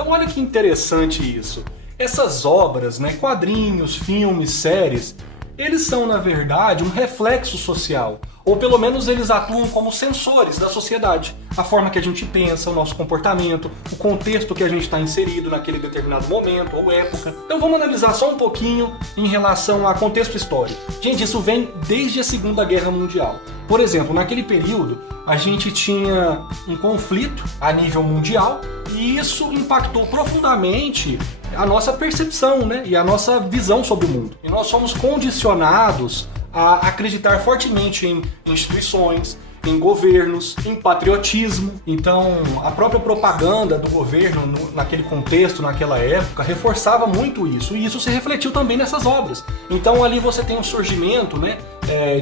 Então olha que interessante isso. Essas obras, né, quadrinhos, filmes, séries, eles são, na verdade, um reflexo social. Ou pelo menos eles atuam como sensores da sociedade. A forma que a gente pensa, o nosso comportamento, o contexto que a gente está inserido naquele determinado momento ou época. Então vamos analisar só um pouquinho em relação a contexto histórico. Gente, isso vem desde a Segunda Guerra Mundial. Por exemplo, naquele período, a gente tinha um conflito a nível mundial e isso impactou profundamente a nossa percepção, né, e a nossa visão sobre o mundo. E nós somos condicionados a acreditar fortemente em instituições, em governos, em patriotismo. Então, a própria propaganda do governo naquele contexto, naquela época, reforçava muito isso. E isso se refletiu também nessas obras. Então, ali você tem um surgimento, né,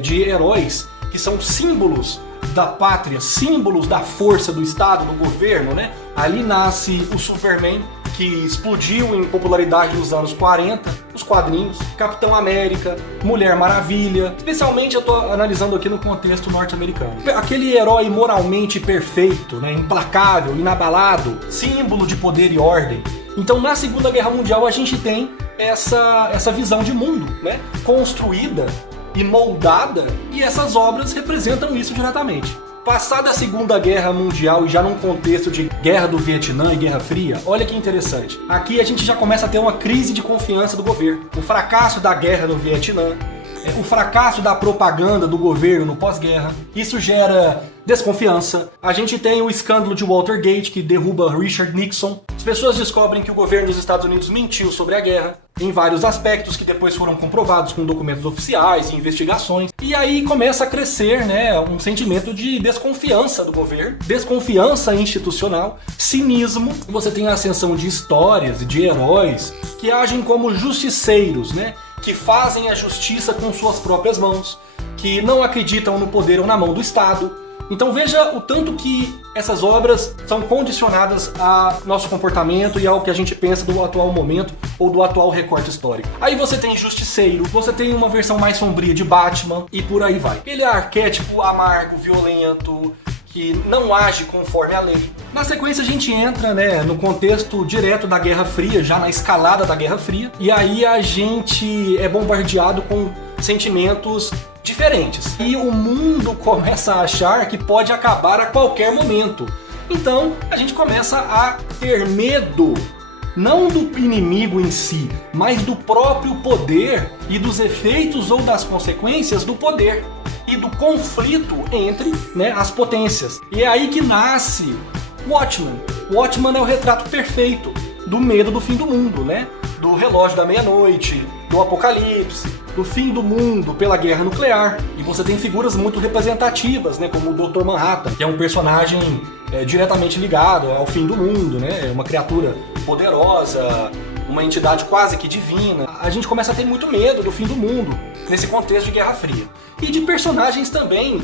de heróis que são símbolos da pátria, símbolos da força do Estado, do governo, né? Ali nasce o Superman, que explodiu em popularidade nos anos 40, os quadrinhos, Capitão América, Mulher Maravilha. Especialmente eu estou analisando aqui no contexto norte-americano. Aquele herói moralmente perfeito, né? Implacável, inabalado, símbolo de poder e ordem. Então na Segunda Guerra Mundial a gente tem essa visão de mundo, né? Construída e moldada, e essas obras representam isso diretamente. Passada a Segunda Guerra Mundial e já num contexto de Guerra do Vietnã e Guerra Fria, olha que interessante. Aqui a gente já começa a ter uma crise de confiança do governo. O fracasso da guerra no Vietnã, o fracasso da propaganda do governo no pós-guerra, isso gera desconfiança. A gente tem o escândalo de Watergate, que derruba Richard Nixon. As pessoas descobrem que o governo dos Estados Unidos mentiu sobre a guerra, em vários aspectos que depois foram comprovados com documentos oficiais e investigações. E aí começa a crescer, né, um sentimento de desconfiança do governo, desconfiança institucional, cinismo. Você tem a ascensão de histórias e de heróis que agem como justiceiros, né, que fazem a justiça com suas próprias mãos, que não acreditam no poder ou na mão do Estado. Então veja o tanto que essas obras são condicionadas ao nosso comportamento e ao que a gente pensa do atual momento ou do atual recorte histórico. Aí você tem Justiceiro, você tem uma versão mais sombria de Batman e por aí vai. Ele é arquétipo amargo, violento, que não age conforme a lei. Na sequência a gente entra, né, no contexto direto da Guerra Fria, já na escalada da Guerra Fria, e aí a gente é bombardeado com sentimentos diferentes. E o mundo começa a achar que pode acabar a qualquer momento. Então a gente começa a ter medo, não do inimigo em si, mas do próprio poder e dos efeitos ou das consequências do poder e do conflito entre, né, as potências. E é aí que nasce Watchmen. Watchmen é o retrato perfeito do medo do fim do mundo, né? Do relógio da meia-noite, do apocalipse, do fim do mundo pela guerra nuclear. E você tem figuras muito representativas, né, como o Dr. Manhattan, que é um personagem diretamente ligado ao fim do mundo, né? É uma criatura poderosa, uma entidade quase que divina. A gente começa a ter muito medo do fim do mundo nesse contexto de Guerra Fria. E de personagens também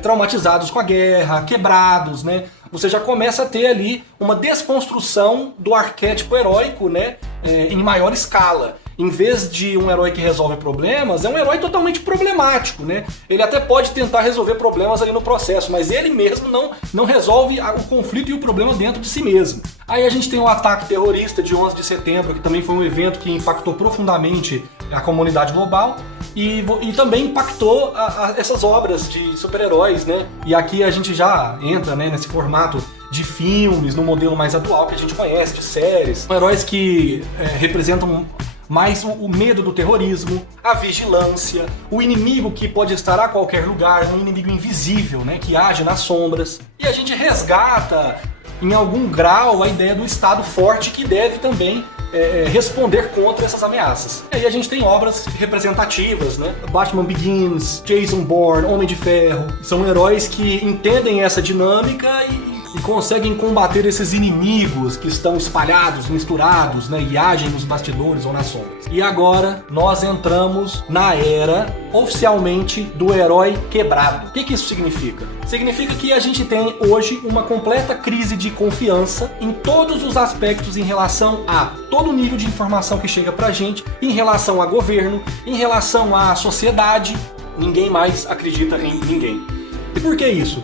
traumatizados com a guerra, quebrados, né? Você já começa a ter ali uma desconstrução do arquétipo heróico, né, em maior escala. Em vez de um herói que resolve problemas, é um herói totalmente problemático, né? Ele até pode tentar resolver problemas ali no processo, mas ele mesmo não resolve o conflito e o problema dentro de si mesmo. Aí a gente tem o ataque terrorista de 11 de setembro, que também foi um evento que impactou profundamente a comunidade global e também impactou essas obras de super-heróis, né? E aqui a gente já entra, né, nesse formato de filmes, no modelo mais atual que a gente conhece, de séries. São heróis que representam mais o medo do terrorismo, a vigilância, o inimigo que pode estar a qualquer lugar, um inimigo invisível, né, que age nas sombras. E a gente resgata, em algum grau, a ideia do Estado forte que deve também responder contra essas ameaças. E aí a gente tem obras representativas, né? Batman Begins, Jason Bourne, Homem de Ferro. São heróis que entendem essa dinâmica e conseguem combater esses inimigos que estão espalhados, misturados, né, e agem nos bastidores ou nas sombras. E agora nós entramos na era, oficialmente, do herói quebrado. O que isso significa? Significa que a gente tem hoje uma completa crise de confiança em todos os aspectos em relação a todo o nível de informação que chega pra gente, em relação a governo, em relação à sociedade. Ninguém mais acredita em ninguém. E por que isso?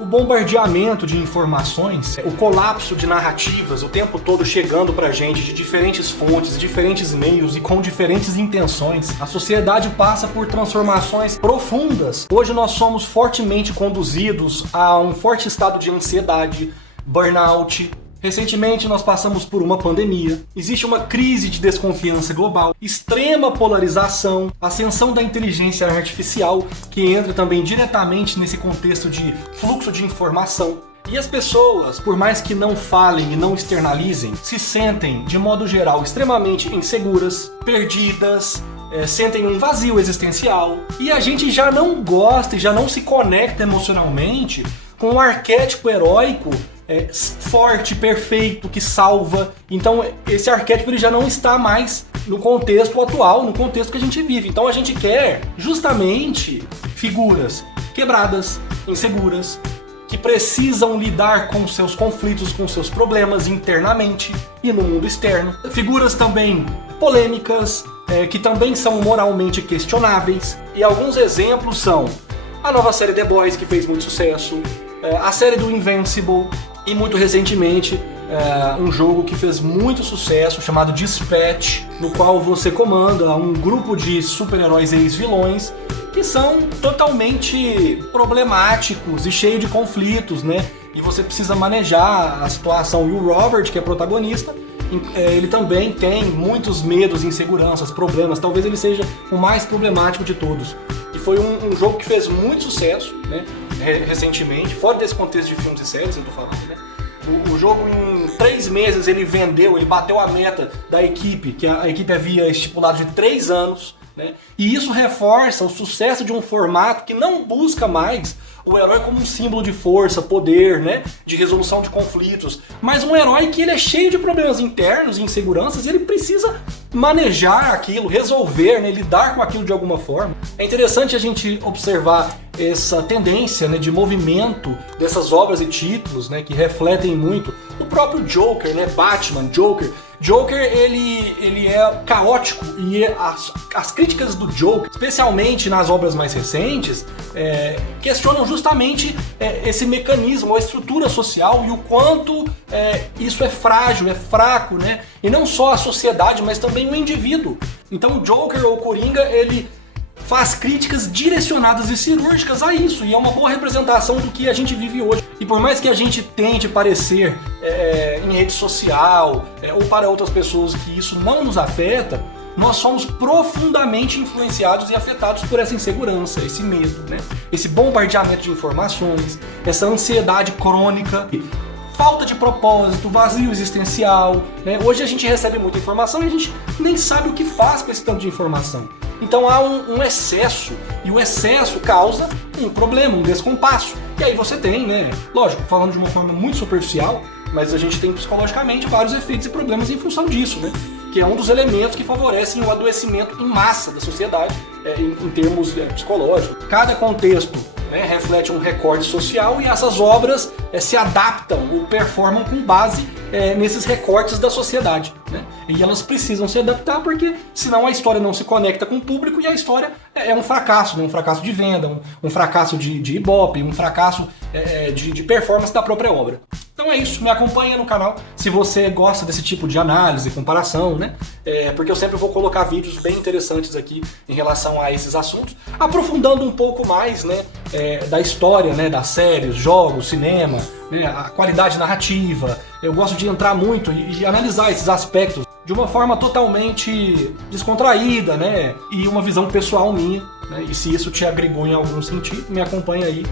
O bombardeamento de informações, o colapso de narrativas o tempo todo chegando pra gente de diferentes fontes, diferentes meios e com diferentes intenções. A sociedade passa por transformações profundas. Hoje nós somos fortemente conduzidos a um forte estado de ansiedade, burnout. Recentemente nós passamos por uma pandemia, existe uma crise de desconfiança global, extrema polarização, ascensão da inteligência artificial, que entra também diretamente nesse contexto de fluxo de informação. E as pessoas, por mais que não falem e não externalizem, se sentem, de modo geral, extremamente inseguras, perdidas, sentem um vazio existencial. E a gente já não gosta e já não se conecta emocionalmente com um arquétipo heróico forte, perfeito, que salva. Então esse arquétipo ele já não está mais no contexto atual, no contexto que a gente vive. Então a gente quer justamente figuras quebradas, inseguras, que precisam lidar com seus conflitos, com seus problemas internamente e no mundo externo. Figuras também polêmicas, que também são moralmente questionáveis. E alguns exemplos são a nova série The Boys, que fez muito sucesso, a série do Invincible, e muito recentemente um jogo que fez muito sucesso chamado Dispatch, no qual você comanda um grupo de super-heróis ex-vilões que são totalmente problemáticos e cheios de conflitos, né? E você precisa manejar a situação. E o Robert, que é protagonista, ele também tem muitos medos, inseguranças, problemas. Talvez ele seja o mais problemático de todos. E foi um jogo que fez muito sucesso, né? Recentemente, fora desse contexto de filmes e séries, eu tô falando, né? O jogo em 3 meses ele bateu a meta da equipe, que a equipe havia estipulado de 3 anos, né? E isso reforça o sucesso de um formato que não busca mais o herói como um símbolo de força, poder, né? De resolução de conflitos, mas um herói que ele é cheio de problemas internos e inseguranças e ele precisa manejar aquilo, resolver, né? Lidar com aquilo de alguma forma. É interessante a gente observar essa tendência, né, de movimento dessas obras e títulos, né, que refletem muito o próprio Joker, né, Batman, Joker. Joker, ele é caótico e as críticas do Joker, especialmente nas obras mais recentes, questionam justamente esse mecanismo, a estrutura social e o quanto isso é frágil, é fraco, né? E não só a sociedade, mas também o indivíduo. Então o Joker ou o Coringa, ele faz críticas direcionadas e cirúrgicas a isso, e é uma boa representação do que a gente vive hoje. E por mais que a gente tente parecer em rede social ou para outras pessoas que isso não nos afeta, nós somos profundamente influenciados e afetados por essa insegurança, esse medo, né? Esse bombardeamento de informações, essa ansiedade crônica, falta de propósito, vazio existencial, né? Hoje a gente recebe muita informação e a gente nem sabe o que faz com esse tanto de informação. Então há um excesso, e o excesso causa um problema, um descompasso. E aí você tem, né, lógico, falando de uma forma muito superficial, mas a gente tem psicologicamente vários efeitos e problemas em função disso, né? Que é um dos elementos que favorecem o adoecimento em massa da sociedade, em termos psicológicos. Cada contexto, né, reflete um recorte social e essas obras se adaptam ou performam com base nesses recortes da sociedade, né? E elas precisam se adaptar porque senão a história não se conecta com o público e a história é um fracasso, né? Um fracasso de venda, um fracasso de ibope, um fracasso de performance da própria obra. Então é isso, me acompanha no canal se você gosta desse tipo de análise, comparação, né? Porque eu sempre vou colocar vídeos bem interessantes aqui em relação a esses assuntos, aprofundando um pouco mais, né, da história, né, das séries, jogos, cinema, né, a qualidade narrativa. Eu gosto de entrar muito e analisar esses aspectos de uma forma totalmente descontraída, né, e uma visão pessoal minha, né? E se isso te agregou em algum sentido, me acompanha aí.